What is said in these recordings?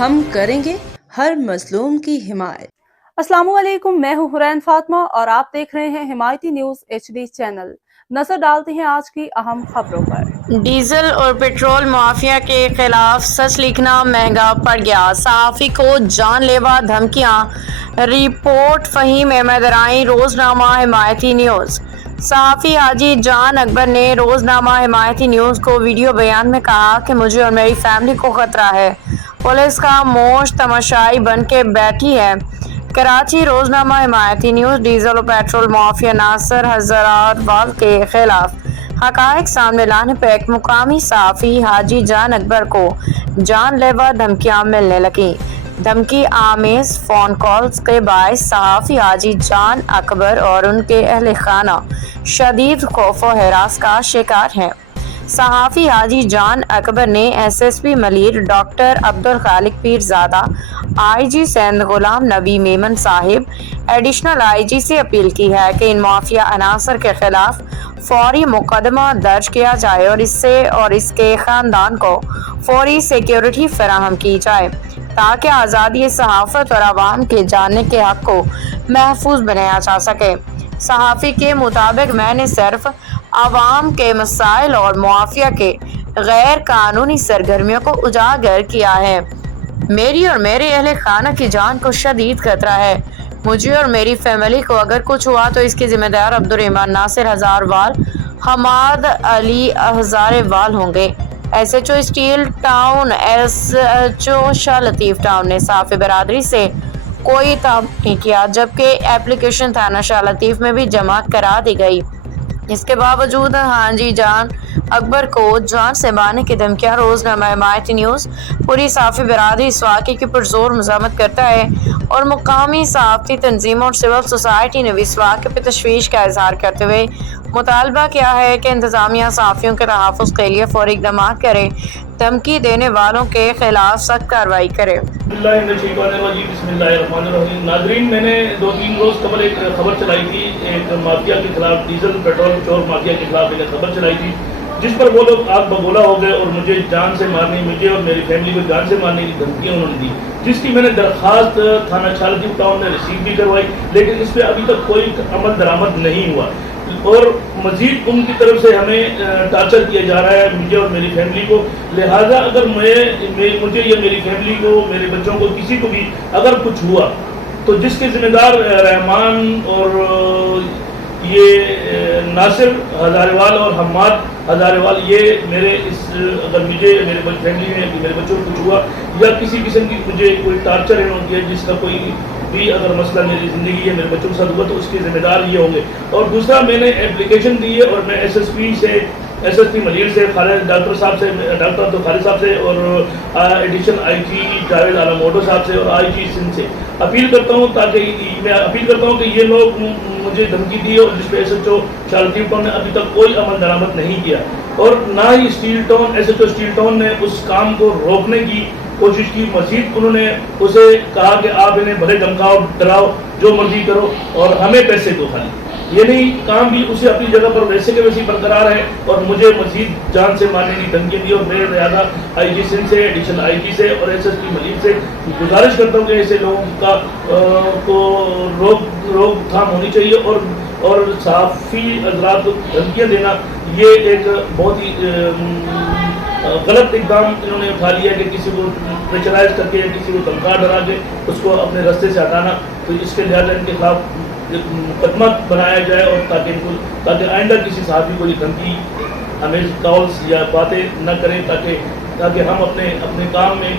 ہم کریں گے ہر مظلوم کی حمایت۔ السلام علیکم، میں ہوں حرین فاطمہ اور آپ دیکھ رہے ہیں حمایتی نیوز HD چینل۔ نظر ڈالتے ہیں آج کی اہم خبروں پر۔ ڈیزل اور پیٹرول مافیا کے خلاف سچ لکھنا مہنگا پڑ گیا، صحافی کو جان لیوا دھمکیاں، رپورٹ فہیم احمد رائیں، روزنامہ حمایتی نیوز۔ صحافی حاجی جان اکبر نے روزنامہ حمایتی نیوز کو ویڈیو بیان میں کہا کہ مجھے اور میری فیملی کو خطرہ ہے، پولیس کا موش تماشائی بن کے بیٹھی ہے۔ کراچی، روزنامہ حمایتی نیوز۔ ڈیزل اور پیٹرول مافیا ناصر ہزاروال کے خلاف حقائق سامنے لانے پر ایک مقامی صحافی حاجی جان اکبر کو جان لیوا دھمکیاں ملنے لگیں۔ دھمکی آمیز فون کالز کے باعث صحافی حاجی جان اکبر اور ان کے اہل خانہ شدید خوف و ہراس کا شکار ہیں۔ صحافی حاجی جان اکبر نے SSP Malir doctor Abdulkhaliq Pirzada, IG Sindh Ghulam Nabi Memon صاحب، ایڈیشنل IG سے اپیل کی ہے کہ ان مافیا عناصر کے خلاف فوری مقدمہ درج کیا جائے اور اس کے خاندان کو فوری سیکیورٹی فراہم کی جائے تاکہ آزادی صحافت اور عوام کے جاننے کے حق کو محفوظ بنایا جا سکے۔ صحافی کے مطابق میں نے صرف عوام کے مسائل اور مافیا کے غیر قانونی سرگرمیوں کو اجاگر کیا ہے۔ میری اور میرے اہل خانہ کی جان کو شدید خطرہ ہے۔ مجھے اور میری فیملی کو اگر کچھ ہوا تو اس کے ذمہ دار عبدالرحمان ناصر ہزاروال، حماد علی ہزاروال ہوں گے۔ SHO اسٹیل ٹاؤن، SHO شاہ لطیف ٹاؤن نے صحافی برادری سے کوئی تعاون نہیں کیا، جبکہ ایپلیکیشن تھانہ شاہ لطیف میں بھی جمع کرا دی گئی۔ اس کے باوجود حاجی جان اکبر کو جان سے مارنے کی دھمکیاں۔ روزنامہ حمایتی نیوز۔ پوری صحافی برادری اس واقعے کی پرزور مذمت کرتا ہے اور مقامی صحافتی تنظیموں اور سول سوسائٹی نے بھی اس واقعے پر تشویش کا اظہار کرتے ہوئے مطالبہ کیا ہے کہ انتظامیہ صحافیوں کے تحفظ کے لیے فوری اقدامات کرے، دھمکی دینے والوں کے خلاف سخت کارروائی کرے۔ بسم اللہ الرحمن الرحیم۔ ناظرین، میں نے 2-3 روز قبل ایک خبر چلائی تھی، ایک مافیا کے خلاف، ڈیزل پیٹرول چور مافیا کے خلاف ایک خبر چلائی تھی، جس پر وہ لوگ آگ بگولا ہو گئے اور مجھے جان سے مارنے، مجھے اور میری فیملی کو جان سے مارنے کی دھمکیاں انہوں نے دی، جس کی میں نے درخواست تھانہ شاہ لطیف ٹاؤن میں ریسیو بھی کروائی، لیکن اس پہ ابھی تک کوئی عمل درآمد نہیں ہوا اور مزید ان کی طرف سے ہمیں ٹارچر کیا جا رہا ہے، مجھے اور میری فیملی کو۔ لہٰذا اگر مجھے یا میری فیملی کو، میرے بچوں کو، کسی کو بھی اگر کچھ ہوا تو جس کے ذمہ دار رحمان اور یہ ناصر ہزاروال اور حماد ہزاروال، یہ میرے اگر مجھے، میرے فیملی میں، میرے بچوں کو کچھ ہوا یا کسی قسم کی مجھے کوئی ٹارچر انہوں نے کیا، جس کا کوئی بھی اگر مسئلہ میری زندگی ہے، میرے بچوں کے ساتھ ہوا تو اس کے ذمہ دار یہ ہوں گے۔ اور دوسرا، میں نے اپلیکیشن دی ہے اور میں SSP ملیر سے، ڈاکٹر صاحب سے، ڈاکٹر عبدالخالق صاحب سے اور ایڈیشنل IG جاوید عالم موٹو صاحب سے اور IG سندھ سے اپیل کرتا ہوں کہ یہ لوگ مجھے دھمکی دی اور جس پہ SHO شاہ لطیف ٹاؤن نے ابھی تک کوئی عمل درآمد نہیں کیا اور نہ ہی SHO اسٹیل ٹاؤن نے اس کام کو روکنے کی کوشش کی۔ مزید انہوں نے اسے کہا کہ آپ انہیں بھلے دھمکاؤ، ڈراؤ، جو مرضی کرو اور ہمیں پیسے دو خالی، یعنی کام بھی اسے اپنی جگہ پر ویسے کے ویسے برقرار ہے اور مجھے مزید جان سے مارنے کی دھمکیاں دی۔ اور میں لہٰذا IG سندھ سے، ایڈیشنل IG سے اور SSP ملیر سے گزارش کرتا ہوں کہ ایسے لوگوں کا کو روک تھام ہونی چاہیے اور صحافی حضرات کو دھمکیاں دینا یہ ایک بہت ہی غلط اقدام انہوں نے اٹھا لیا کہ کسی کو پریشرائز کر کے، کسی کو دھمکا ڈرا کے اس کو اپنے راستے سے ہٹانا، تو اس کے لحاظ ان کے خلاف مقدمہ بنایا جائے اور تاکہ آئندہ کسی صحافی کو یہ دھمکی ہمیں کالز یا باتیں نہ کریں، تاکہ ہم اپنے کام میں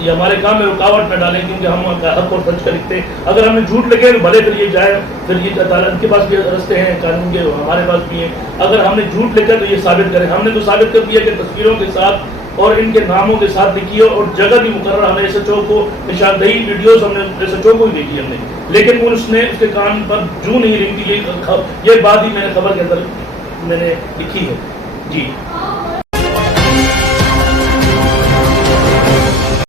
یا ہمارے کام میں رکاوٹ نہ ڈالیں، کیونکہ ہم حق اور سچ کا لکھتے ہیں۔ اگر ہمیں جھوٹ لگے تو بھلے پھر یہ جائے، پھر یہ عدالت کے پاس بھی رستے ہیں قانون کے، ہمارے پاس بھی ہیں۔ اگر ہم نے جھوٹ لکھا تو یہ ثابت کریں۔ ہم نے تو ثابت کر دیا کہ تصویروں کے ساتھ اور ان کے ناموں کے ساتھ لکھی ہے اور جگہ بھی مقرر ہمیں SHO کو نشاندہی ویڈیوز ہم نے SHO کو ہی دیکھی ہم نے، لیکن اس نے اس کے کان پر جو نہیں رنگتی، یہ بات ہی میں نے خبر کے اندر میں نے لکھی ہے۔ جی